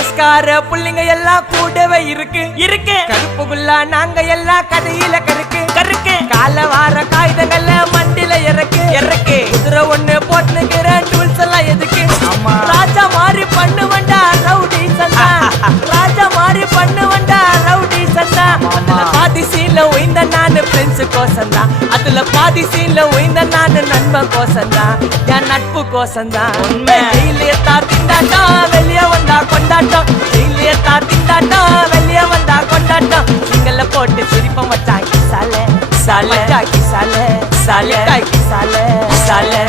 பேஸ்கார புள்ளிங்க எல்லாம் கூடவே இருக்கு கருப்புக்குள்ள நாங்க எல்லாம் கதையில கருக்கு கால வார காகிதங்கள்ல மண்டில இறக்கு குதிரை ஒண்ணு போட்டுக்கிற டூல்ஸ் எல்லாம் எதுக்கு ராஜா மாதிரி பண்ணுவண்டா ரவுடி சந்தா ராஜா மாதிரி பண்ணுவண்டா ரவுடி சந்தா அதுல பாதி சீன்ல உயிந்த நானு ஃப்ரெண்ட்ஸ் கோசந்தா அதுல பாதி சீன்ல உயிந்த நானு நண்பன் கோசந்தா என் நட்பு கோசந்தா ஜெயிலே திண்டாட்டம் வெளியே வந்தா கொண்டாட்டம் ஜெயிலே திண்டாட்டம் வெளியே வந்தா கொண்டாட்டம் சிங்கல்ல போட்டு சிரிப்ப மச்சான் சாலே சாலே சாலே சாலே சாலே